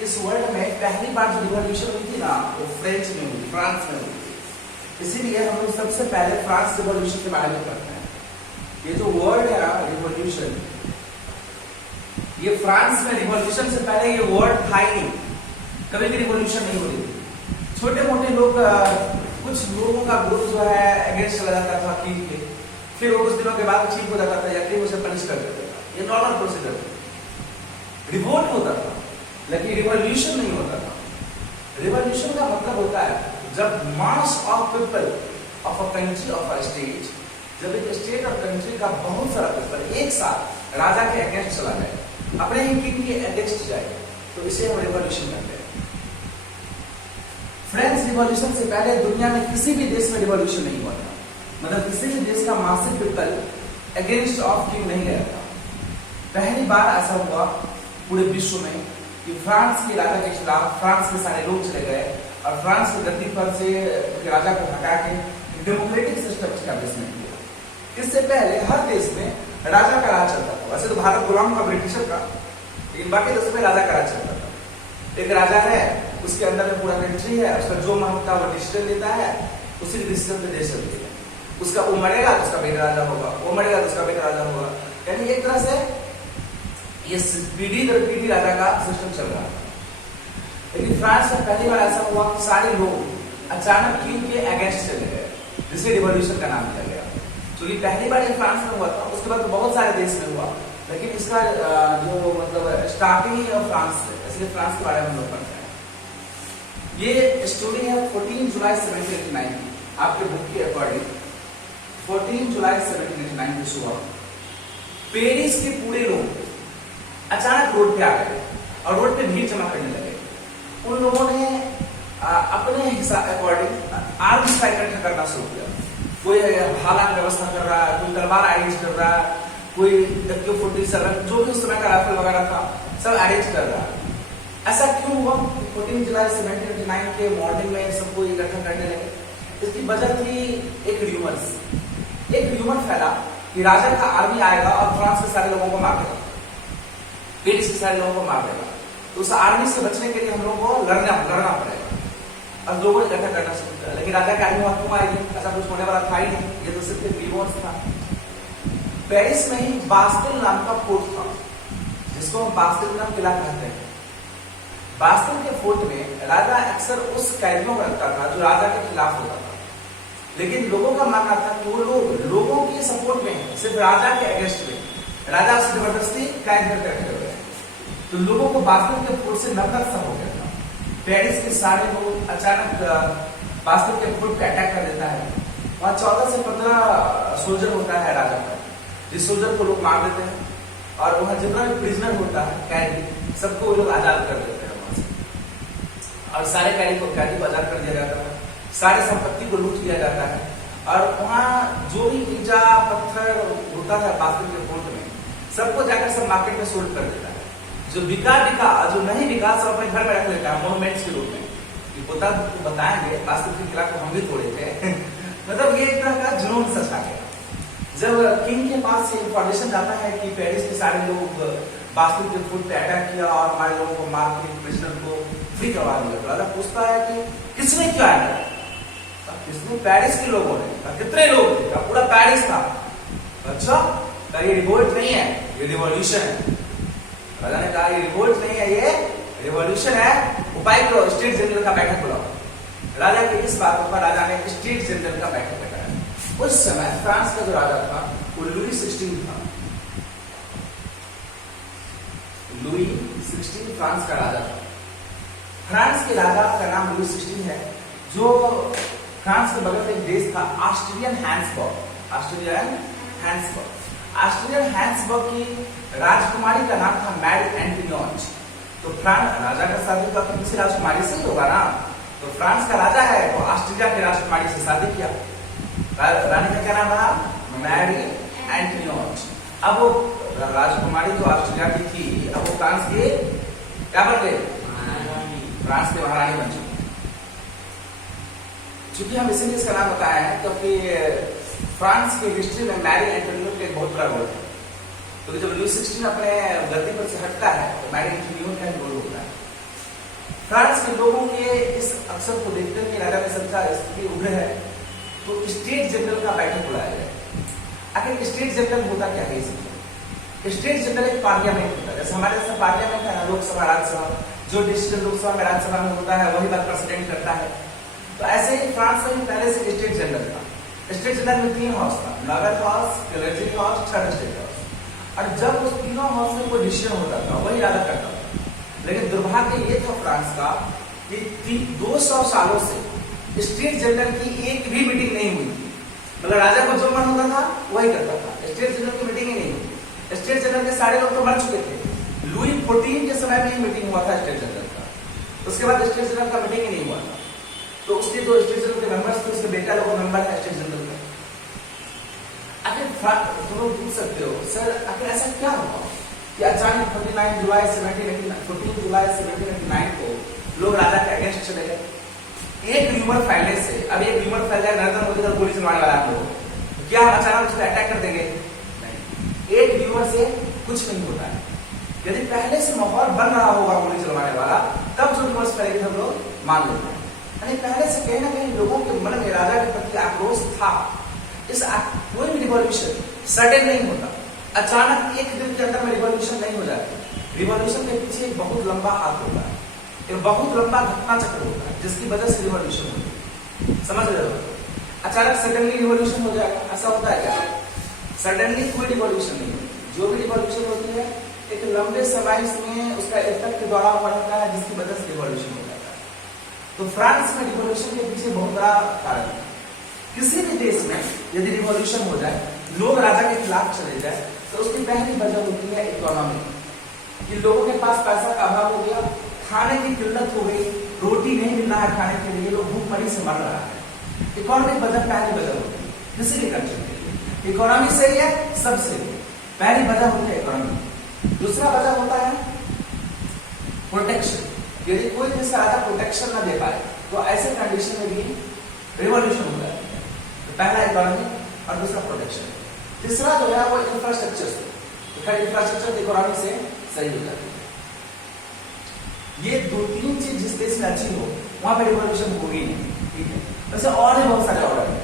इस वर्ल्ड में पहली बार जो रिवॉल्यूशन हुई थी ना, वो फ्रेंच में हुई, फ्रांस में हुई थी। इसीलिए हम लोग सबसे पहले फ्रांस रिवॉल्यूशन के बारे में पढ़ते हैं। ये जो वर्ड है ना रिवॉल्यूशन, ये फ्रांस में रिवॉल्यूशन से पहले ये वर्ड था ही नहीं, कभी भी रिवॉल्यूशन नहीं हो रही थी। छोटे मोटे लोग, कुछ लोगों का ग्रुप जो है अगेंस्ट चला जाता था किंग के, फिर वो कुछ दिनों के बाद ठीक हो जाता था या फिर उसे पनिश कर देता था। ये नॉर्मल प्रोसीजर था। रिवोल्ट होता था लेकिन रिवॉल्यूशन नहीं होता था। रिवॉल्यूशन का मतलब होता है जब mass of people of a country of a state, जब एक स्टेट और कंट्री का बहुत सारा पीपल एक साथ राजा के अगेंस्ट चला जाए, अपने ही किंग के अगेंस्ट जाए, तो इसे हम रिवॉल्यूशन कहते हैं। फ्रेंच रिवॉल्यूशन से पहले दुनिया में किसी भी देश में रिवॉल्यूशन नहीं हुआ था, मतलब किसी भी देश का मासिक पीपल अगेंस्ट ऑफ किंग नहीं गया था। पहली बार ऐसा हुआ पूरे विश्व में कि फ्रांस के राजा के खिलाफ फ्रांस के सारे लोग चले गए और फ्रांस की गद्दी पर से राजा को हटा के डेमोक्रेटिक सिस्टम एस्टैब्लिशमेंट किया। इससे पहले हर देश में राजा का राज चलता था। वैसे तो भारत गुलाम था ब्रिटिशर का, लेकिन बाकी देशों में राजा का राज चलता था। एक राजा है, उसके अंदर में पूरा कंट्री है, उसका जो मन होता है वो डिसीजन लेता है, उसी डिसीजन पे देश चलती है। उसका वो मरेगा तो उसका बेटा राजा होगा, वो मरेगा तो उसका बेटा राजा होगा। यानी एक तरह से ये पीढ़ी दर पीढ़ी राजा का सिस्टम चल रहा था। लेकिन फ्रांस में पहली बार ऐसा हुआ कि सारे लोग अचानक किंग के अगेंस्ट चले गए, जिसे रिवॉल्यूशन का नाम दिया गया। तो ये पहली बार फ्रांस में हुआ था, उसके बाद तो बहुत सारे देश में हुआ, लेकिन इसका जो मतलब स्टार्टिंग ऑफ फ्रांस से, इसलिए फ्रांस के बारे में हम लोग पढ़ते हैं। ये स्टोरी है 14 जुलाई 1789 की, आपके बुक के अकॉर्डिंग 14 जुलाई 1789 की सुबह पेरिस के पूरे लोग अचानक रोड पे आ गए और रोड पे भीड़ जमा करने लगे। उन लोगों ने अपने हिसाब अकॉर्डिंग आर्म्स का इकट्ठा करना शुरू किया। कोई भाला की व्यवस्था कर रहा है, कोई तलवार अरेंज कर रहा है, कोई AK-47 जो भी उस समय का राइफल वगैरह था सब अरेंज कर रहा है। ऐसा क्यों हुआ? 14 जुलाई 1789 के मॉर्निंग में सबको इकट्ठा करने लगे। इसकी वजह थी एक र्यूमर फैला कि राजा का आर्मी आएगा और फ्रांस के सारे लोगों को मार देगा, पेरिस के सारे लोगों को मार देगा। तो उस आर्मी से बचने के लिए हम लोगों को लड़ना पड़ेगा और लोगों को इकट्ठा करना शुरू किया। लेकिन राजा का आर्मी वहां क्यों आएगी? ऐसा कुछ होने वाला था ही नहीं, ये तो सिर्फ एक रिवॉर्ड था। पेरिस में ही बास्टिल नाम का फोर्ट था, जिसको हम बास्टिल नाम किला कहते हैं। बास्टिल के फोर्ट में राजा अक्सर उस कैदियों को रखता था जो राजा के खिलाफ होता था। लेकिन लोगों का मानना था कि वो लोग लोगों के सपोर्ट में है, सिर्फ राजा के अगेंस्ट में, राजा से जबरदस्ती कैद करके रखे हुए। तो लोगों को बास्टिल के फोर्ट से नफरत सा हो गया था। पेरिस के सारे लोग अचानक बास्टिल के फोर्ट पे अटैक कर देता है। वहां 14 से 15 सोल्जर होता है राजा का, जिस सोल्जर को लोग मार देते हैं और वहां जितना भी प्रिजनर होता है कैदी, सबको वो लोग आजाद कर देते हैं वहां से। और सारे कैदी को आजाद कर दिया जाता है, सारी संपत्ति को लूट लिया जाता है। और वहां जो भी ईंटा पत्थर होता है बास्टिल के फोर्ट में, सबको जाकर सब मार्केट में सोल्ड कर देता है। जो बिका जो नहीं बिका सब अपने घर में रख लेता है मोन्यूमेंट्स के रूप में। बताएंगे बास्टिल के किला को हम भी तोड़े थे मतलब ये एक तरह का जुनून सा छा गया। जब किंग के पास ये इंफॉर्मेशन जाता है कि पेरिस के सारे लोग बास्टिल के फोर्ट पे अटैक किया और हमारे लोगों को मार के प्रिजनर को फ्री करवा दिया, तो राजा पूछता है कि किसने किया है? किसने? पेरिस के लोगों ने। कितने लोग थे? पूरा पेरिस था। अच्छा, ये रिवोल्ट नहीं है, ये रिवॉल्यूशन है। राजा ने कहा ये रिवोल्ट नहीं है, ये रिवॉल्यूशन है। उपाय करो, स्टेट जनरल का बैठक बुलाओ। राजा की इस बात पर राजा ने स्टेट जनरल का बैठक बुलाया। उस समय फ्रांस का जो राजा था वो लुई 16 था। लुई 16 फ्रांस का राजा था। फ्रांस के राजा का नाम लुई 16 है। जो फ्रांस के बगल में एक देश था ऑस्ट्रियन हैंसबर्ग। ऑस्ट्रियन हैंसबर्ग की राजकुमारी का नाम था मैरी एंटोनियट। तो फ्रांस राजा का शादी का किसी राजकुमारी से ही होगा ना, तो फ्रांस का राजा है तो ऑस्ट्रिया की राजकुमारी से शादी किया। रानी का क्या नाम रहा? मैरी एंटोनियट। अब वो राजकुमारी जो ऑस्ट्रिया की थी, अब वो फ्रांस के क्या बन गए? फ्रांस के महारानी बन चुकी। चूंकि हम इसीलिए इसका नाम बताया है क्योंकि फ्रांस की हिस्ट्री में मैरी एंटोनियट का एक बहुत बड़ा रोल है। तो जब लुई 16 अपने गद्दी पर से हटता है तो मैरी एंटोनियट का रोल होता है। फ्रांस के लोगों के इस अवसर को देखते हुए राजा की सच्चा स्थिति उग्र है, तो स्टेट जनरल का बैठक बुलाया गया। आखिर स्टेट जनरल होता क्या है? स्टेट जनरल एक पार्लियामेंट होता है, जैसे हमारे जैसे पार्लियामेंट है लोकसभा राज्यसभा, जो डिसीजन लोकसभा में राज्यसभा में होता है वही बात प्रेसिडेंट करता है। तो ऐसे ही फ्रांस में पहले से स्टेट जनरल था। स्टेट जनरल में 3 हाउस था, lower house, legislative house, third state house. और जब उस तीनों हाउस में कोई डिसीजन होता था वही राजा करता था। लेकिन दुर्भाग्य ये था फ्रांस का कि 200 सालों से स्टेट जनरल की एक भी मीटिंग नहीं हुई थी। मतलब राजा को जो मन होता था वही करता था, स्टेट जनरल की मीटिंग ही नहीं हुई। स्टेट जनरल के सारे लोग तो मर चुके थे। लुई 14 के समय में ही मीटिंग हुआ था स्टेट जनरल का, उसके बाद स्टेट जनरल का मीटिंग ही नहीं हुआ था। तो उसके जो स्टेट जनरल के मेंबर्स थे, उसके बेटा लोग मेंबर है स्टेट जनरल का। आखिर तुम लोग पूछ सकते हो सर आखिर ऐसा क्या हुआ कि अचानक 14 जुलाई 1799 को लोग राजा के अगेंस्ट चले गए? एक र्यूमर फैलने से, अब एक र्यूमर फैल जाए नरेंद्र मोदी का गोली चलवाने वाला आप लोग, क्या हम अचानक उसको अटैक कर देंगे? नहीं, एक र्यूमर से कुछ नहीं होता है। यदि पहले से माहौल बन रहा होगा गोली चलवाने वाला, तब जो र्यूमर्स फैलेंगे सब लोग मान लेते हैं। यानी पहले से कहीं ना कहीं लोगों के मन में राजा के प्रति आक्रोश था। इस कोई भी रिवॉल्यूशन सडन नहीं होता, अचानक एक दिन के अंदर में रिवॉल्यूशन नहीं हो जाती। रिवॉल्यूशन के पीछे एक बहुत लंबा हाथ होता है, एक बहुत लंबा घटना चक्र होता है जिसकी वजह से रिवॉल्यूशन होती है। समझ रहे हो? अचानक सडनली रिवॉल्यूशन हो जाएगा, ऐसा होता है क्या? सडनली कोई रिवॉल्यूशन नहीं होती। जो भी रिवॉल्यूशन होती है एक लंबे समय में उसका इफेक्ट द्वारा पड़ता है जिसकी वजह से रिवॉल्यूशन हो जाता है। तो फ्रांस में रिवॉल्यूशन के पीछे बहुत बड़ा कारण है। किसी भी देश में यदि रिवॉल्यूशन हो जाए, लोग राजा के खिलाफ चले जाए, तो उसकी पहली वजह होती है इकोनॉमी। कि लोगों के पास पैसा का अभाव हो गया, खाने की किल्लत हो गई, रोटी नहीं मिल रहा है खाने के लिए, लोग भूखमरी से मर रहा है। इकोनॉमिक वजह पहली वजह होती है किसी भी कंट्री के लिए। इकोनॉमी सही है सबसे पहली वजह होती है इकोनॉमी। दूसरा वजह होता है प्रोटेक्शन। यदि कोई देश का राजा प्रोटेक्शन ना दे पाए तो ऐसे कंडीशन में भी रिवॉल्यूशन हो जाता है। पहला इकोनॉमी और दूसरा प्रोटेक्शन। तीसरा जो है वो इंफ्रास्ट्रक्चर से, इंफ्रास्ट्रक्चर इकोनॉमी से सही हो जाती है। ये 2-3 चीज जिस देश में अच्छी हो वहां पे रिवॉल्यूशन होगी नहीं। ठीक है, वैसे और भी बहुत सारे ऑर्डर है।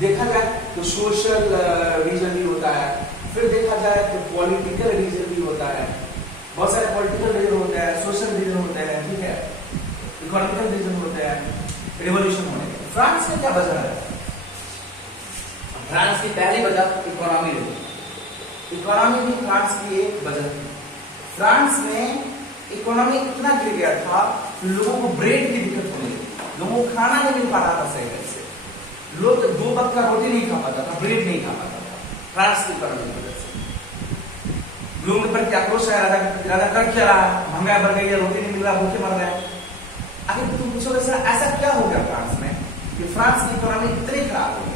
देखा जाए तो सोशल रीजन भी होता है, फिर देखा जाए तो पॉलिटिकल रीजन भी होता है। बहुत सारे पॉलिटिकल रीजन होते हैं, सोशल रीजन होते हैं, ठीक है, इकोनॉमिकल रीजन होते हैं रिवॉल्यूशन होने के। फ्रांस में क्या वजह है? फ्रांस की पहली वजह इकोनॉमी रही। इकोनॉमी भी फ्रांस की एक वजह थी। फ्रांस में इकोनॉमी इतना गिर गया था, लोगों को ब्रेड की दिक्कत होने लगी, लोगों को खाना नहीं मिल पाता था सही ढंग से। लोग 2 वक्त का रोटी नहीं खा पाता था, ब्रेड नहीं खा पाता था, फ्रांस की इकोनॉमी की वजह से। लोगों पर क्या आक्रोश है, राजा कर क्या रहा है, महंगाई बढ़ गई है, रोटी नहीं मिल रहा, भूखे मर रहे हैं। आखिर तुम पूछोगे सर ऐसा क्या हो गया फ्रांस में कि फ्रांस की इकोनॉमी इतनी खराब हो गई?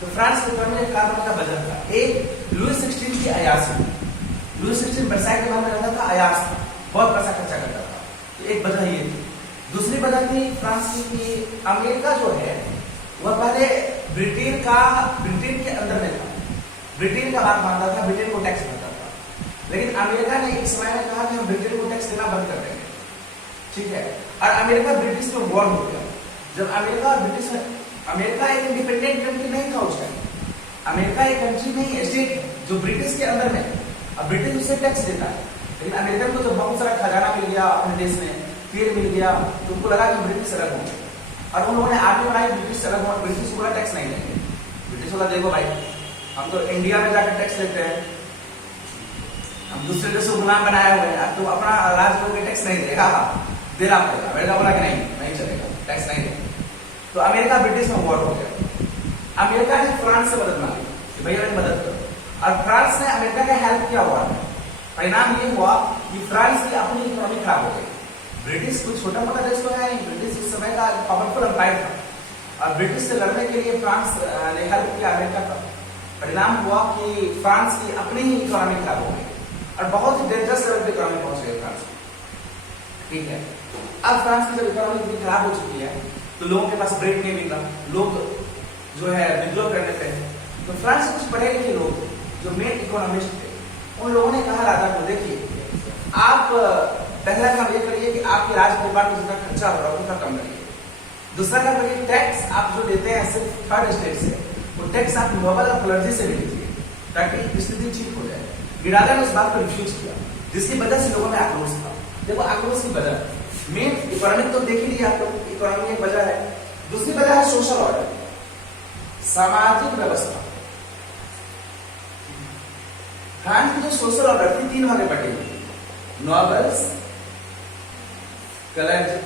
तो फ्रांस की इकोनॉमी के कारण का वजह था एक लुई 16 की अयासी। लुई 16 वर्साई के बाद में रहता था, अयास था, बहुत पैसा खर्चा करता था। तो एक वजह ये थी। दूसरी वजह थी फ्रांस की अमेरिका जो है वह पहले ब्रिटेन के अंदर में था, ब्रिटेन का बात मानता था, ब्रिटेन को टैक्स भरता था। लेकिन अमेरिका ने एक समय में कहा कि हम ब्रिटेन को टैक्स देना बंद कर देंगे। ठीक है, और अमेरिका ब्रिटिश में वॉर हो गया। जब अमेरिका और ब्रिटिश में, अमेरिका एक इंडिपेंडेंट कंट्री नहीं था उस टाइम, अमेरिका एक कंट्री नहीं है, स्टेट जो ब्रिटिश के अंदर में, अब ब्रिटिश उसे टैक्स देता है। लेकिन अमेरिकन को जब बहुत सारा खजाना मिल गया अपने देश में, तेल मिल गया, तो उनको लगा कि ब्रिटिश अलग होंगे और उन्होंने आर्मी बनाई ब्रिटिश अलग होगा, ब्रिटिश पूरा टैक्स नहीं देंगे। ब्रिटिश वाला देखो भाई, हम तो इंडिया में जाकर टैक्स लेते हैं, हम दूसरे देशों को गुलाम बनाए हुए हैं, तो अपना राज्य को टैक्स नहीं देगा, देना पड़ेगा। अमेरिका बोला कि नहीं चलेगा, टैक्स नहीं देगा। तो अमेरिका ब्रिटिश में वॉर हो गया। अमेरिका ने फ्रांस से मदद मांगी कि भैया मेरी मदद करो, और फ्रांस ने अमेरिका का हेल्प किया हुआ है। परिणाम ये हुआ कि फ्रांस की अपनी इकोनॉमी खराब हो गई। ब्रिटिश कोई छोटा मोटा देश तो है नहीं, ब्रिटिश उस समय का पावरफुल एम्पायर था, और ब्रिटिश से लड़ने के लिए फ्रांस ने हेल्प किया अमेरिका का। परिणाम हुआ कि फ्रांस की अपनी ही इकोनॉमी खराब हो गई और बहुत ही डेंजरस लेवल पे इकोनॉमी पहुंच गई फ्रांस। ठीक है, अब फ्रांस की जब इकोनॉमी इतनी खराब हो चुकी है तो लोगों के पास ब्रेड नहीं मिल रहा, लोग जो है विद्रोह करने पे। तो फ्रांस कुछ पढ़े लिखे लोग जो मेन इकोनॉमिस्ट थे, उन लोगों ने कहा राजा को, देखिए आप पहला काम ये करिए कि आपके राज्य परिवार में जितना खर्चा हो रहा है उतना कम करिए। दूसरा काम करिए, टैक्स आप जो लेते हैं सिर्फ थर्ड स्टेट से, वो टैक्स आप नोबल और क्लर्जी से भी लीजिए ताकि स्थिति ठीक हो जाए। गिराला ने उस बात को रिफ्यूज किया, जिसकी वजह से लोगों में आक्रोश था। देखो आक्रोश की वजह मेन इकोनॉमिक तो देख ही लिया आप लोग, इकोनॉमी एक वजह है। दूसरी वजह है सोशल ऑर्डर, सामाजिक व्यवस्था। फ्रांस की जो सोशल ऑर्डर थी 3 भाग बटे हुई, नोबल्स, क्लर्जी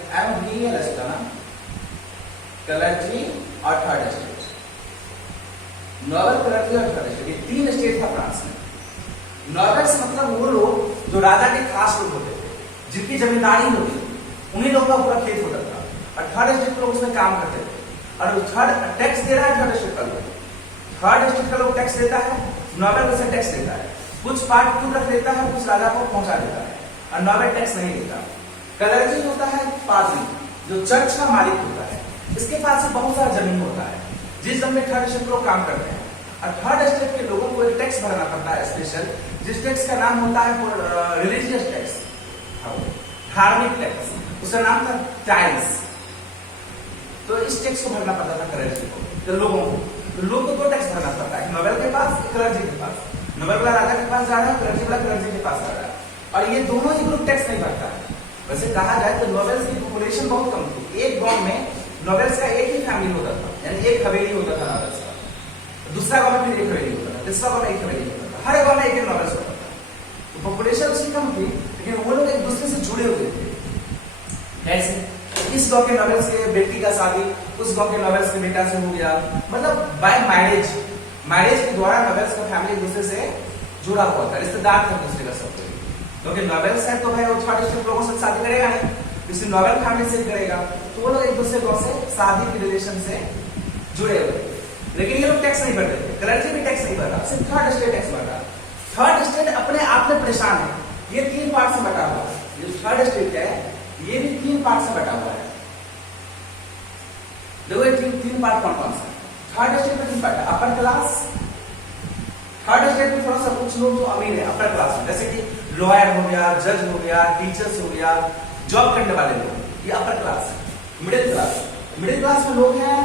क्लर्जी और थर्ड स्टेट। नोबल, क्लर्जी और थर्ड स्टेट, ये 3 स्टेट था फ्रांस में। नोबल्स मतलब वो लोग जो राजा के खास लोग होते थे, जिनकी जमींदारी होती थी, उन्हीं लोगों का पूरा खेत होता था। और थर्ड स्टेट के लोग उसमें काम करते थे। और थर्ड टैक्स दे रहा है थर्ड स्टेट का लोग, थर्ड स्टेट का लोग टैक्स देता है, नोबल उसे टैक्स देता है। कुछ पार्ट खुद रख लेता है, कुछ राजा को पहुंचा देता है, और नोबल टैक्स नहीं देता। क्लर्जी होता है पादरी, जो चर्च का मालिक होता है, इसके पास बहुत सारा जमीन होता है, जिस जमीन में थर्ड स्टेट लोग काम करते हैं। और थर्ड स्टेट के लोगों को एक टैक्स भरना पड़ता है स्पेशल, जिस टैक्स का नाम होता है रिलीजियस टैक्स, धार्मिक टैक्स। उसका नाम था टाइल्स। तो इस टैक्स को भरना पड़ता था क्लर्जी को, तो लोगों को। तो लोगों को 2 टैक्स भरना पड़ता है, नोबल के पास, क्लर्जी के पास। नोबल वाला राजा के पास जा रहा है, क्लर्जी वाला क्लर्जी के पास आ रहा है, और ये दोनों ही ग्रुप टैक्स नहीं भरता है। वैसे कहा जाए तो नोबल्स की पॉपुलेशन बहुत कम थी। एक गांव में नोबल्स का एक ही फैमिली होता था, यानी एक हवेली होता था नोबल्स का। दूसरा गांव में फिर एक हवेली होता था, तीसरा गांव में एक हवेली होता था, हर गांव में एक नोबल्स होता था। तो पॉपुलेशन उसकी कम थी, लेकिन वो लोग एक दूसरे से जुड़े हुए थे। कैसे? इस गांव के नोबल्स के बेटी का शादी उस गांव के नोबल्स के बेटा से हो गया, मतलब बाय मैरिज, मैरिज के द्वारा नोबल्स का फैमिली एक दूसरे से जुड़ा हुआ था, रिश्तेदार थे दूसरे का सब। क्योंकि नोबल्स है तो भाई वो थर्ड स्टेट लोगों से शादी करेगा नहीं, किसी नोबल फैमिली से करेगा, तो वो लोग एक दूसरे गांव से शादी के रिलेशन से जुड़े हुए। लेकिन ये लोग टैक्स नहीं भर रहे थे, क्लर्जी भी टैक्स नहीं भर रहा, सिर्फ थर्ड स्टेट टैक्स भर रहा। थर्ड स्टेट अपने आप में परेशान है, ये 3 पार्ट से बटा हुआ है। जो थर्ड स्टेट है ये भी 3 पार्ट से बटा हुआ है। देखो ये 3 पार्ट कौन कौन सा? थर्ड स्टेट में 3 पार्ट है, अपर क्लास। थर्ड स्टेट में थोड़ा सा कुछ लोग जो अमीर है अपर क्लास में, जैसे कि लॉयर हो गया, जज हो गया, टीचर्स हो गया, जॉब करने वाले लोग, ये अपर क्लास है। मिडिल क्लास में लोग हैं,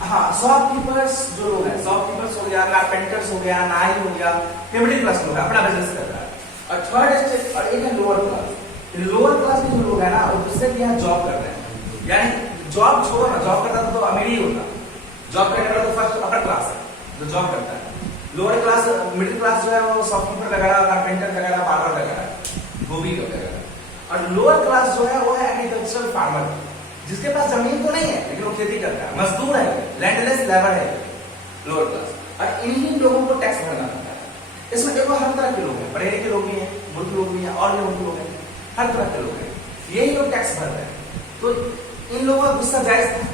हाँ, शॉपकीपर्स जो लोग हैं, शॉपकीपर्स हो गया, कारपेंटर्स हो गया, नाई हो गया, ये मिडिल क्लास लोग अपना बिजनेस कर रहा है। और थर्ड स्टेट और एक है लोअर क्लास। लोअर क्लास में जो लोग है ना, वो दूसरे के यहाँ जॉब कर रहे हैं, यानी जॉब छोड़ो ना, जॉब करता तो अमीर ही होता, जॉब करने वाला तो फर्स्ट अपर क्लास है जो जॉब करता है। लोअर क्लास, मिडिल क्लास जो है वो शॉपकीपर वगैरह, कारपेंटर वगैरह, बार्बर वगैरह, धोबी वगैरह। और लोअर क्लास जो है वो है एग्रीकल्चरल फार्मर, जिसके पास जमीन तो नहीं है लेकिन वो खेती करता है, मजदूर है, लैंडलेस लेबर है लोअर क्लास। और इन्हीं लोगों को टैक्स भरना पड़ता है। इसमें देखो हर तरह के लोग हैं, पढ़े लिखे लोग भी हैं, मूर्ख लोग भी हैं, और लोग लोग हैं, हर तरह के लोग हैं, यही लोग टैक्स भर रहे हैं। तो इन लोगों का गुस्सा जायज था।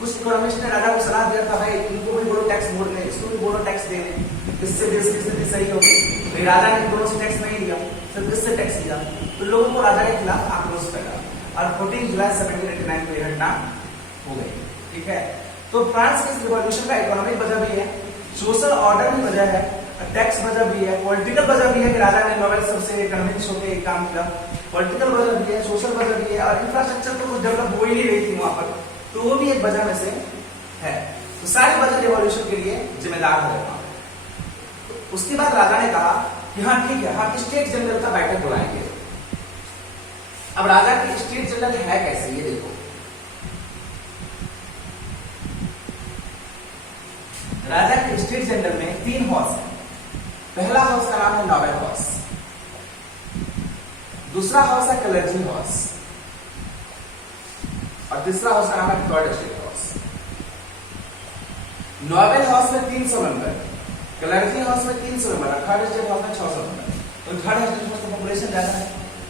कुछ इकोनॉमिस्ट ने राजा को सलाह दिया था, भाई इनको भी बोलो टैक्स मोड़ दें, इसको भी बोलो टैक्स दे दें, इससे देश की स्थिति सही होगी। भाई राजा ने दोनों से टैक्स नहीं लिया, सिर्फ इससे टैक्स लिया, तो लोगों को राजा के खिलाफ आक्रोश पैदा, और 14 जुलाई 1789 को यह घटना हो गई। ठीक है, तो फ्रांस के इस रिवॉल्यूशन का इकोनॉमिक वजह भी है, सोशल ऑर्डर भी वजह है, टैक्स वजह भी है, पॉलिटिकल वजह भी है कि राजा ने नोबेल सबसे कन्विंस होकर काम किया, पॉलिटिकल वजह भी है, सोशल वजह भी है, और इंफ्रास्ट्रक्चर तो कुछ डेवलप हो ही नहीं रही थी वहां पर, तो वो भी एक वजह में से है। तो सारी वजह रिवॉल्यूशन के लिए जिम्मेदार है। तो उसके बाद राजा ने कहा कि हाँ ठीक है, हाँ स्टेट जनरल का बैठक बुलाएंगे। अब राजा की स्टेट जनरल है कैसे, ये देखो। राजा के स्टेट जनरल में 3 हाउस है। पहला हाउस का नाम है नोबेल हाउस, दूसरा हाउस है क्लर्जी हाउस, और तीसरा हाउस का नाम है third state house. Nobel house में 300 मेंबर, क्लर्जी हाउस में 300 मेंबर, थर्ड स्टेट हाउस में 600 मेंबर। तो थर्ड स्टेट हाउस की पॉपुलेशन ज्यादा है।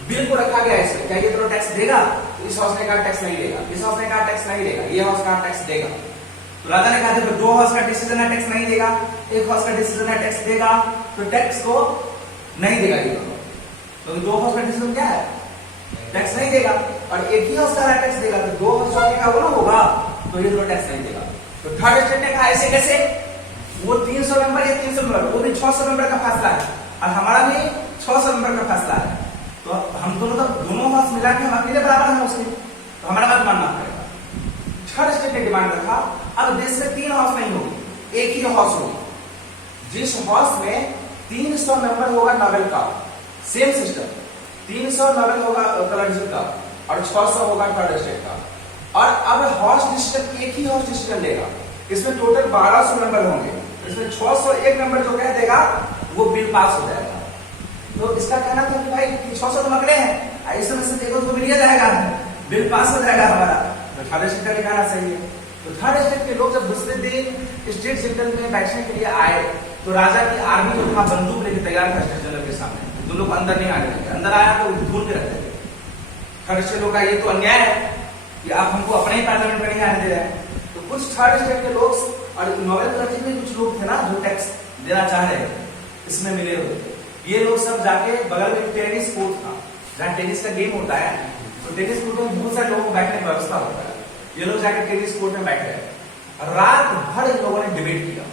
बिल को रखा गया है, क्या ये तो टैक्स देगा, तो इस हाउस ने कहा टैक्स नहीं देगा, इस हाउस ने कहा टैक्स नहीं देगा, ये हाउस कहा टैक्स देगा। तो राजा ने कहा था 2 हाउस का डिसीजन है टैक्स नहीं देगा, एक हाउस का डिसीजन है टैक्स देगा, तो टैक्स को नहीं देगा ये दोनों। तो 2 हाउस का डिसीजन क्या है, टैक्स नहीं देगा, और एक ही हाउस का टैक्स देगा, तो 2 हाउस का वो ना होगा, तो ये दोनों टैक्स नहीं देगा। तो थर्ड स्टेट ने कहा ऐसे कैसे, वो 300 मेंबर या 300 मेंबर, वो भी 600 मेंबर का फैसला है, और हमारा भी 600 मेंबर का फैसला है। तो तो हम दोनों हाउस मिला के हम अकेले बराबर हैं उसके, तो हमारा बात मानना पड़ेगा। थर्ड स्टेट ने डिमांड रखा अब देश में 3 हाउस नहीं होगी, एक ही हाउस होगी। जिस हाउस में 300 मेंबर होगा नोबेल का, सेम सिस्टम, 300 नोबेल होगा कलर्जी का और 600 होगा थर्ड स्टेट का। और अब हाउस डिसीजन एक ही हाउस डिसीजन लेगा, इसमें टोटल 1200 मेंबर होंगे, इसमें 601 मेंबर जो कह देगा वो बिल पास हो जाएगा। तो इसका कहना था कि भाई 600 तो मकड़े हैं, इसमें से देखो तो मिल जाएगा, बिल पास हो जाएगा हमारा। तो थर्ड स्टेट का कहना सही है। तो थर्ड स्टेट के लोग जब दूसरे दिन स्टेट जनरल में बैठने के लिए आए तो राजा की आर्मी जो था बंदूक लेके तैयार था स्टेट जनरल के सामने, तो लोग अंदर नहीं आने देंगे, अंदर आया तो ढूंढ के रखते थे। थर्ड स्टेट लोग का ये तो अन्याय है कि आप हमको अपने ही पार्लियामेंट में नहीं आने दे रहे हैं। तो कुछ थर्ड स्टेट के लोग और नोबेल कलर्जी में कुछ लोग थे ना जो टैक्स देना चाह रहे थे, इसमें मिले हुए थे। ये लोग सब जाके बगल में टेनिस कोर्ट था जहाँ टेनिस का गेम होता है, तो टेनिस कोर्ट में बहुत सारे लोगों को बैठने की व्यवस्था होता है। ये लोग जाके टेनिस कोर्ट में बैठ गए, रात भर इन लोगों ने डिबेट किया।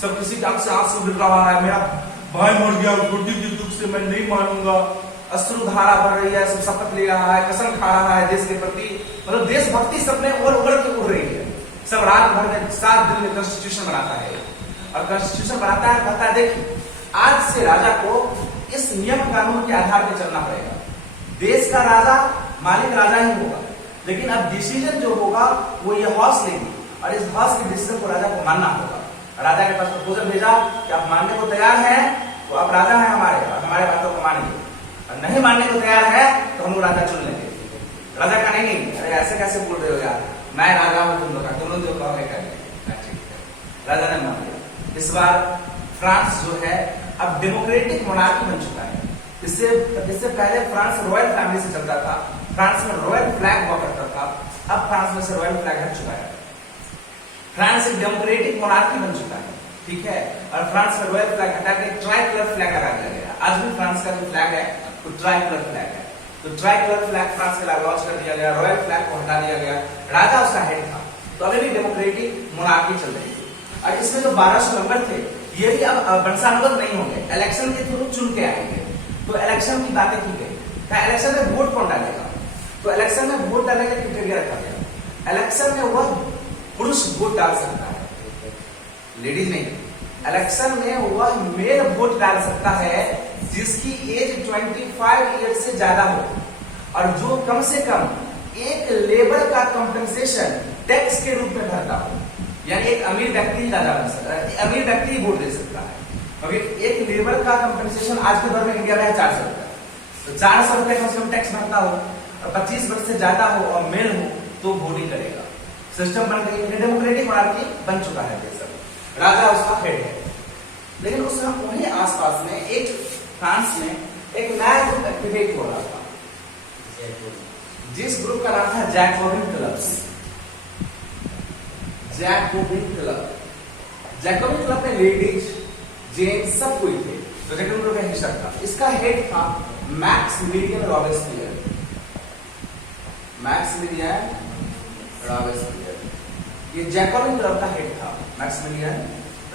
सब किसी ढंग से आंसू गिर रहा है, मेरा भाई मर गया, गुर्दी के दुख से मैं नहीं मानूंगा, अश्रुधारा बढ़ रही है, सब शपथ ले रहा है, कसम खा रहा है देश के प्रति, मतलब देशभक्ति सब में उड़ के उड़ रही है। सब रात भर में 7 दिन में कॉन्स्टिट्यूशन बनाता है और कॉन्स्टिट्यूशन बनाता है, कहता है देखिए आज से राजा को इस नियम कानून के आधार पर चलना पड़ेगा। देश का राजा मालिक राजा ही होगा, लेकिन अब डिसीजन जो होगा वो ये हाउस लेगी और इस हाउस के डिसीजन को राजा को मानना होगा। राजा के पास प्रपोजल भेजा कि आप मानने को तैयार हैं तो आप राजा हैं हमारे, और हमारे बातों को मानेंगे, और नहीं मानने को तैयार है तो हम लोग राजा चुन लेंगे। राजा का नहीं, अरे ऐसे कैसे बोल रहे हो यार, मैं राजा हूं, तुम लोग का दोनों जो कहोगे करेंगे। राजा ने मान लिया। इस बार फ्रांस जो है अब डेमोक्रेटिक मोनार्की बन चुका है। इससे पहले फ्रांस रॉयल फैमिली से चलता था, फ्रांस में रॉयल फ्लैग हुआ करता था, अब फ्रांस में से रॉयल फ्लैग हट चुका है। फ्रांस एक डेमोक्रेटिक मोनार्की बन चुका है, ठीक है, और फ्रांस में रॉयल फ्लैग हटा के ट्राई कलर फ्लैग लगा दिया गया। आज भी फ्रांस का जो फ्लैग है वो ट्राई कलर फ्लैग है। तो ट्राई कलर फ्लैग फ्रांस के लिए लॉन्च कर दिया गया, रॉयल फ्लैग को हटा दिया गया, राजा उसका हेड था। तो अभी भी डेमोक्रेटिक मोनार्की चल रही थी। और इसमें जो 1200 मेंबर थे ये भी अब वंशानुगत नहीं होंगे, इलेक्शन के थ्रू चुन के आएंगे। तो इलेक्शन की बातें की गई, इलेक्शन में वोट कौन डालेगा, तो इलेक्शन में वोट डालने का क्राइटेरिया रखा गया। इलेक्शन में वह पुरुष वोट डाल सकता है, लेडीज नहीं। इलेक्शन में वह मेल वोट डाल सकता है जिसकी एज 25 ईयर से ज्यादा हो और जो कम से कम एक लेबर का कंपनसेशन टैक्स के रूप में भरता हो। यानी एक अमीर व्यक्ति ही राजा बन सकता है, अमीर व्यक्ति ही वोट दे सकता है। क्योंकि एक लेबर का कंपनसेशन आज के दौर में इंडिया में है 400 रुपया, तो 400 रुपये कम से कम टैक्स भरता हो और 25 वर्ष से ज्यादा हो और मेल हो तो वोटिंग करेगा। सिस्टम बन गई, डेमोक्रेटिक मोनार्की बन चुका है ये सब, राजा उसका हेड है। लेकिन उस वहीं आसपास में एक फ्रांस में एक नया ग्रुप एक्टिवेट हो रहा था, जिस ग्रुप का नाम था Jacobin club. Jacobin club, Jacobin club में लेडीज जेंट्स सब कोई थे, तो जैकोबिन क्लब का हिस्सा था। इसका हेड था मैक्सिमिलियन रॉबेस्पियर। मैक्सिमिलियन रॉबेस्पियर ये जैकोबिन क्लब का हेड था, मैक्सिमिलियन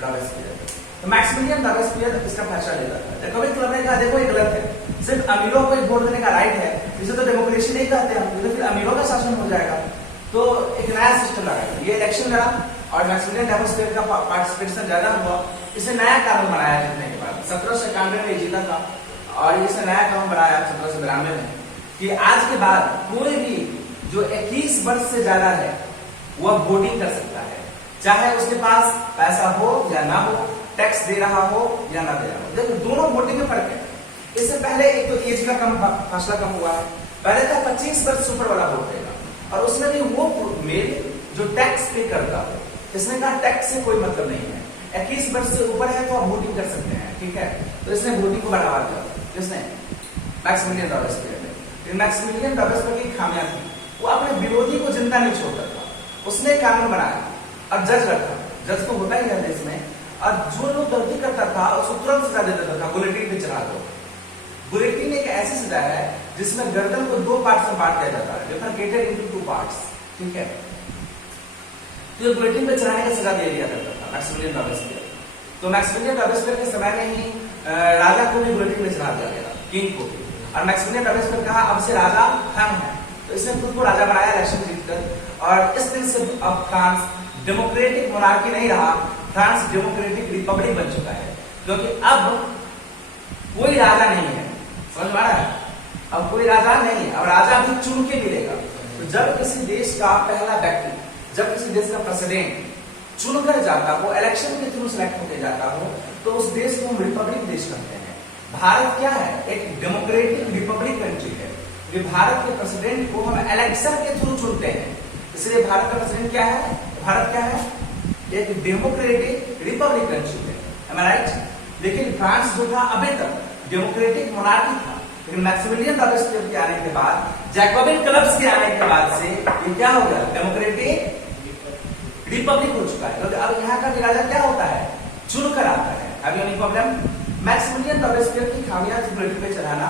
रॉबेस्पियर। तो मैक्सिमिलियन रॉबेस्पियर इसका फैसला लेता था। जैकोबिन क्लब ने कहा देखो ये गलत है, सिर्फ अमीरों को वोट देने का राइट है, इसे तो डेमोक्रेसी नहीं कहते हम, तो फिर अमीरों का शासन हो जाएगा। तो एक नया सिस्टम लगाया, ये इलेक्शन लड़ा और मैक्सिमिलियन रॉबेस्पियर का पार्टिसिपेशन ज्यादा हुआ। इसे नया कानून बनाया जीतने के बाद 1791 में जीता था और इसे नया कानून बनाया 1792 में कि आज के बाद कोई भी जो 21 वर्ष से ज्यादा है वह वोटिंग कर सकता है, चाहे उसके पास पैसा हो या ना हो, टैक्स दे रहा हो या ना दे रहा हो। देखो दोनों वोटिंग में फर्क है। इससे पहले एक तो एज का कम फासला कम हुआ है, पहले था 25 वर्ष ऊपर वाला वोट देगा और उसमें भी वो मेल जो टैक्स पे करता हो। इसने कहा टैक्स से कोई मतलब नहीं है, 21 वर्ष से ऊपर है तो आप वोटिंग कर सकते हैं, ठीक है। तो इसने वोटिंग को बढ़ावा दिया, किसने, मैक्सिमिलियन रॉबेस्पियर ने। मैक्सिमिलियन रॉबेस्पियर की खामियां थी, वो अपने विरोधी को जिंदा नहीं छोड़ता था, उसने कानून बनाया और जज रखा। जज तो होता ही है देश में, और जो लोग गलती करता था उसको तुरंत सजा देता था, बुलेटिन पे चढ़ा दो। बुलेटिन एक ऐसी सजा है जिसमें गर्दन को 2 पार्ट्स में बांट दिया जाता है, डिफरेंशिएटेड इनटू 2 पार्ट्स, ठीक है। तो बुलेटिन पे चढ़ाने का सजा दे दिया जाता था मैक्सिमिलियन रॉबेस्पियर। तो मैक्सिमिलियन रॉबेस्पियर के समय में ही राजा को भी बुलेटिन पे चढ़ा दिया गया, किंग को भी। और मैक्सिमिलियन रॉबिस्पियर कहा अब से राजा हम हैं, तो इसने खुद को राजा बनाया इलेक्शन जीतकर। और इस दिन से अब फ्रांस डेमोक्रेटिक मोनार्की नहीं रहा, फ्रांस डेमोक्रेटिक रिपब्लिक बन चुका है, क्योंकि अब कोई राजा नहीं है। समझ में आ रहा है? अब कोई राजा नहीं है, अब राजा भी चुन के मिलेगा। तो जब किसी देश का पहला व्यक्ति, जब किसी देश का प्रेसिडेंट चुनकर जाता हो, इलेक्शन के थ्रू सिलेक्ट होकर जाता हो, तो उस देश को हम रिपब्लिक देश कहते हैं। भारत क्या है? एक डेमोक्रेटिक रिपब्लिक कंट्री है। ये भारत के प्रेसिडेंट को हम इलेक्शन के थ्रू चुनते हैं, इसलिए भारत का प्रेसिडेंट क्या है? भारत क्या है? एक डेमोक्रेटिक रिपब्लिक कंट्री है। Am I right? लेकिन फ्रांस जो था अभी तक डेमोक्रेटिक मोनार्की था, लेकिन मैक्सिमिलियन रॉबिस्पियर के आने के बाद, जैकोबिन क्लब्स के आने के बाद से ये क्या हो गया? डेमोक्रेटिक रिपब्लिक हो चुका है। क्योंकि अब यहाँ का राजा क्या होता है? चुनकर आता है। अभी एनी प्रॉब्लम? मैक्सिमिलियन रॉबिस्पियर की खामियां थी बुलेटिन पे चढ़ाना,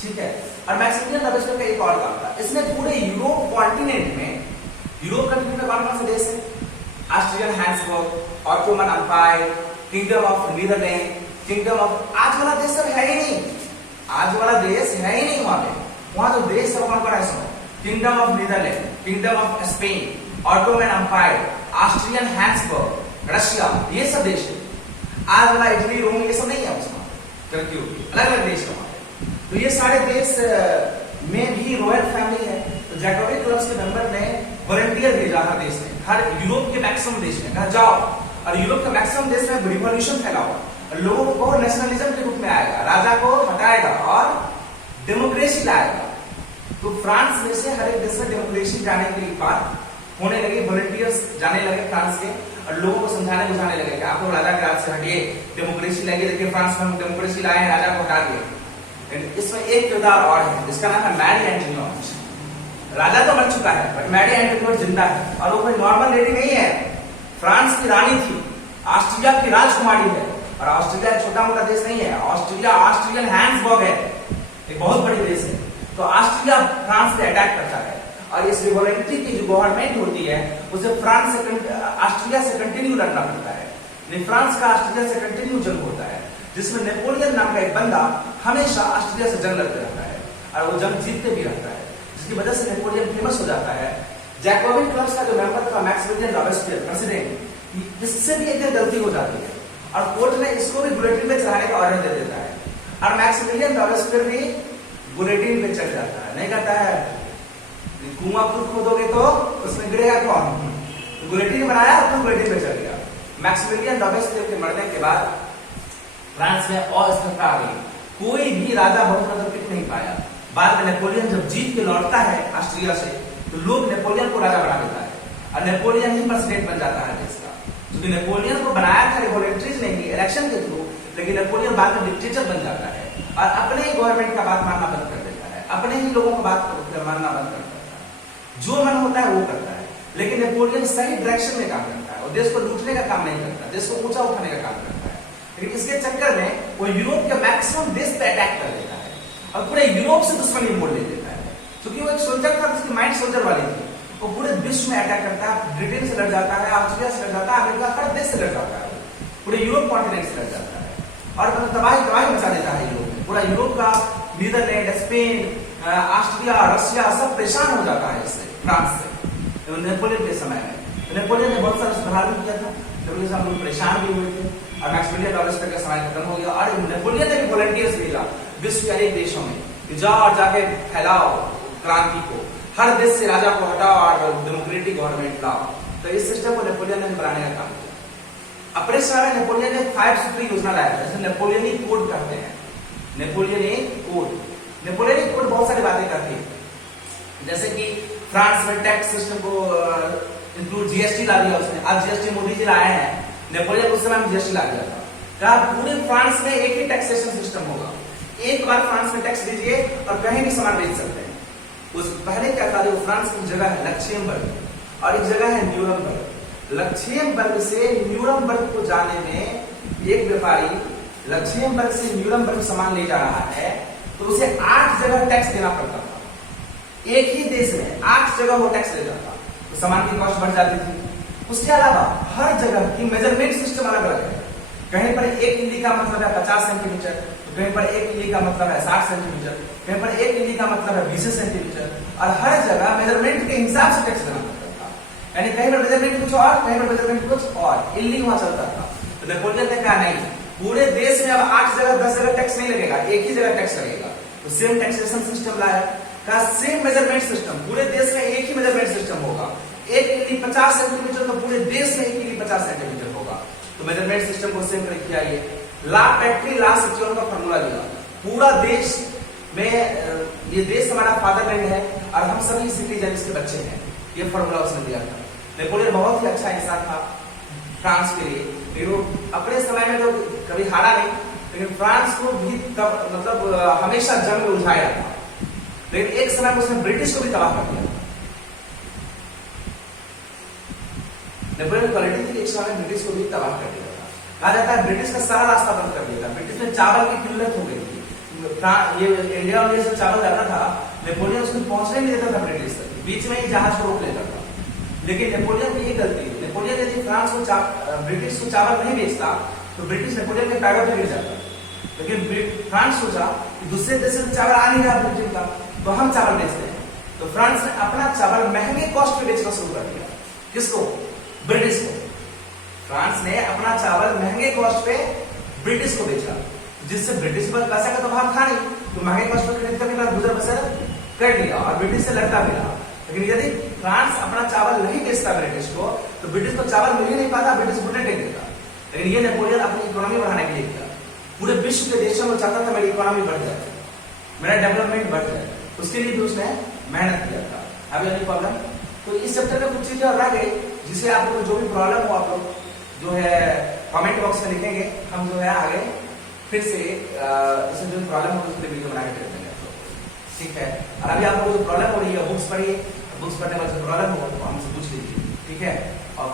ठीक है। और मैक्सिमिलियन रॉबिस्पियर का एक और काम था, इसने पूरे यूरोप कॉन्टिनेंट में, यूरोप कंट्री में कौन कौन से देश है? Austrian Habsburg, Ottoman Empire, kingdom of Netherland, kingdom of, आज वाला देश सब है ही नहीं, आज वाला देश है ही नहीं वहां पे। वहां तो देश सब कौन कौन है? सुनो, kingdom of Netherland, kingdom of Spain, Ottoman Empire, Austrian Habsburg, Russia, ये सब देश है। आज वाला इटली, रोम, ये सब नहीं है उसमें, क्यों? अलग अलग देश है। तो ये सारे देश में भी रॉयल फैमिली है। तो जैकोबिन क्लब्स के मेंबर ने वॉलंटियर भेजा हर देश में, हर यूरोप के मैक्सिमम देश में, कहा जाओ, और यूरोप के मैक्सिमम देश में रिवॉल्यूशन फैलाओ, लोगों को नेशनलिज्म के रूप में आएगा, राजा को हटाएगा और डेमोक्रेसी लाएगा। तो फ्रांस में से हर एक देश में डेमोक्रेसी जाने की बात होने लगी, वॉलंटियर्स जाने लगे फ्रांस के, और लोगों को समझाने बुझाने लगे कि आप लोग राजा के राज से हटिए, डेमोक्रेसी लाइए। देखिए फ्रांस में हम डेमोक्रेसी लाए हैं, राजा को हटा दिए। इसमें एक किरदार और है, जिसका नाम है मैरी एंटोनियट। राजा तो मर चुका है, बट मैरी एंटोनियट जिंदा है, और वो कोई नॉर्मल लेडी नहीं है, फ्रांस की रानी थी, ऑस्ट्रिया की राजकुमारी है। और ऑस्ट्रेलिया एक छोटा मोटा देश नहीं है, ऑस्ट्रेलिया ऑस्ट्रियन हैब्सबर्ग है, एक बहुत बड़ी देश है। तो ऑस्ट्रिया फ्रांस पे अटैक करता है, और इस रिवॉल्यूशन की जो गवर्नमेंट होती है उसे फ्रांस से, ऑस्ट्रिया से कंटिन्यू लड़ना पड़ता है। फ्रांस का ऑस्ट्रिया से कंटिन्यू जंग होता है, जिसमें नेपोलियन नाम का एक बंदा हमेशा ऑस्ट्रिया से जंग लड़ते रहता है, और वो जंग जीतते भी रहता है, जिसकी वजह से नेपोलियन फेमस हो जाता है। जैकोबिन क्लब्स का जो मेंबर था मैक्सिमिलियन रॉबिस्पियर, प्रेसिडेंट, इससे भी एक गलती हो जाती है, और कोर्ट ने इसको भी बुलेटिन में चढ़ाने का ऑर्डर दे देता है, और मैक्सिमिलियन रॉबिस्पियर भी बुलेटिन पे चढ़ जाता है। नहीं कहता है कुआं खुद खोदोगे तो उसमें गिरेगा कौन? तो बुलेटिन बनाया और बुलेटिन पे चढ़ गया। मैक्सिमिलियन रॉबिस्पियर के मरने के बाद फ्रांस में अस्थिरता आ गई, कोई भी राजा बहुत मतलब टिक नहीं पाया। बाद में नेपोलियन जब जीत के लौटता है ऑस्ट्रिया से, तो लोग नेपोलियन को राजा बना देता है, और नेपोलियन ही प्रेसिडेंट बन जाता है देश का। क्योंकि नेपोलियन को बनाया था रिवॉल्यूटरीज ने इलेक्शन के थ्रू, लेकिन नेपोलियन बाद में डिक्टेटर बन जाता है, और अपने ही गवर्नमेंट का बात मानना बंद कर देता है, अपने ही लोगों का बात मानना बंद कर देता है, जो मन होता है वो करता है। लेकिन नेपोलियन सही डायरेक्शन में काम करता है, और देश को लूटने का काम नहीं करता, देश को ऊंचा उठाने का काम करता है। लेकिन इसके चक्कर में वो यूरोप के मैक्सिमम देश पे अटैक कर देता है, और पूरे यूरोप से दुश्मनी मोड़ ले देता है। क्योंकि वो एक सोल्जर था, जिसकी माइंड सोल्जर वाली थी, वो पूरे विश्व में अटैक करता है, ब्रिटेन से लड़ जाता है, ऑस्ट्रेलिया से लड़ जाता है, अमेरिका, हर देश से लड़ जाता है, पूरे यूरोप कॉन्टिनेंट से लड़ जाता है, और तबाही मचा देता है यूरोप में। पूरा यूरोप का नीदरलैंड, स्पेन, ऑस्ट्रिया, रशिया सब परेशान हो जाता है इससे, फ्रांस से। नेपोलियन के समय में नेपोलियन ने बहुत सारा सुधार भी किया था, नेपोलियन से लोग परेशान भी हुए थे, और मैक्सिमिलियन रॉबिस्पियर का समय खत्म हो गया, और नेपोलियन ने भी वॉलंटियर्स भेजा विश्व के अनेक देशों में, जाओ और जाके फैलाओ क्रांति को, हर देश से राजा को हटाओ और डेमोक्रेटिक गवर्नमेंट लाओ। तो इस सिस्टम को नेपोलियन ने बनाने का काम किया। अपने समय नेपोलियन ने 5 सूत्री योजना लाया था, जिसे नेपोलियनिक कोड कहते हैं। नेपोलियनिक कोड, नेपोलियनिक कोड बहुत सारी बातें करती है, जैसे कि फ्रांस में टैक्स सिस्टम को इंक्लूड, जीएसटी ला दिया उसने। आज जीएसटी मोदी जी लाए हैं, नेपोलियन उस समय जीएसटी ला दिया था। कहा पूरे फ्रांस में एक ही टैक्सेशन सिस्टम होगा, एक बार फ्रांस में टैक्स दीजिए और कहीं भी सामान बेच सकते हैं। उस पहले क्या था, जो फ्रांस की जगह है लक्सेमबर्ग, और एक जगह है न्यूरमबर्ग। लक्सेमबर्ग से न्यूरमबर्ग को जाने में एक व्यापारी लक्सेमबर्ग से न्यूरमबर्ग सामान ले जा रहा है, तो उसे 8 जगह टैक्स देना पड़ता था। एक ही देश में 8 जगह वो टैक्स लेता था, तो सामान की कॉस्ट बढ़ जाती थी। उसके अलावा हर जगह की मेजरमेंट सिस्टम अलग अलग है। कहीं पर 1 मिली का मतलब है 50 सेंटीमीटर, तो कहीं पर 1 मिली का मतलब है 60 सेंटीमीटर, कहीं पर 1 मिली का मतलब है 20 सेंटीमीटर, और हर जगह मेजरमेंट के हिसाब से टैक्स देना पड़ता था। यानी कहीं पर मेजरमेंट कुछ और, कहीं पर मेजरमेंट कुछ और, इल्ली वहां चलता था। तो नेपोलियन ने कहा नहीं, पूरे देश में अब 8 जगह 10 जगह टैक्स नहीं लगेगा, एक ही जगह टैक्स लगेगा। तो सेम टैक्सेशन सिस्टम लाया, का सेम मेजरमेंट सिस्टम, पूरे देश में एक ही मेजरमेंट सिस्टम होगा। 1 मिली 50 सेंटीमीटर, तो पूरे देश में 1 मिली 50 सेंटीमीटर होगा। तो मेजरमेंट सिस्टम को सेम किया। ये ला फैक्ट्री ला सिचुएशन का फॉर्मूला दिया, पूरा देश में, ये देश हमारा फादरलैंड है और हम सभी सिटीजन इसके बच्चे हैं, ये फॉर्मूला उसने दिया था। नेपोलियन बहुत ही अच्छा इंसान था फ्रांस के लिए, लेकिन वो अपने समय में तो कभी हारा नहीं, लेकिन फ्रांस को भी तब मतलब हमेशा जंग में उलझाया था। लेकिन एक समय में उसने ब्रिटिश को भी तबाह कर दिया। नेपोलियन क्वालिटी थी, एक समय में ब्रिटिश को भी तबाह कर दिया था। कहा जाता है ब्रिटिश का सारा रास्ता बंद कर दिया था। ब्रिटिश में चावल की किल्लत हो गई थी, ये इंडिया में से चावल जाता था, नेपोलियन उसमें पहुंचने नहीं देता था ब्रिटिश तक, बीच में ही जहाज को रोक लेता था। लेकिन नेपोलियन की ये गलती, नेपोलियन यदि फ्रांस को ब्रिटिश को चावल नहीं बेचता तो ब्रिटिश नेपोलियन के पैरों पे गिर जाता। लेकिन फ्रांस सोचा कि दूसरे देश से चावल आ नहीं रहा ब्रिटेन का, तो हम चावल बेचते हैं। तो फ्रांस ने अपना चावल महंगे कॉस्ट पे बेचना शुरू कर दिया। किसको? ब्रिटिश को। फ्रांस ने अपना चावल महंगे कॉस्ट पे ब्रिटिश को बेचा, जिससे ब्रिटिश पर पैसा का तो भाव था नहीं, तो महंगे कॉस्ट पर खरीद कर गुजर बसर कर लिया और ब्रिटिश से लड़ता भी रहा। लेकिन यदि फ्रांस अपना चावल नहीं बेचता ब्रिटिश को, तो ब्रिटिश को चावल मिल ही नहीं पाता, ब्रिटिश घुटने टेक देता। लेकिन ये नेपोलियन अपनी इकोनॉमी बढ़ाने के लिए किया। पूरे विश्व के देशों में चाहता था मेरी इकोनॉमी बढ़ जाए, मेरा डेवलपमेंट बढ़ जाए, उसके लिए भी उसने मेहनत किया था। अभी अभी प्रॉब्लम, तो इस चैप्टर में कुछ चीजें और रह गई, जिसे आप लोग जो भी प्रॉब्लम हो आप लोग जो है कमेंट बॉक्स में लिखेंगे, हम जो है आगे फिर से इसमें जो प्रॉब्लम होगी उसके वीडियो बना के दे देंगे आप लोग, ठीक है। और अभी आप लोग जो प्रॉब्लम हो रही है बुक्स पढ़िए, बुक्स पढ़ने के बाद जो प्रॉब्लम हो तो हमसे पूछ लीजिए, ठीक है। और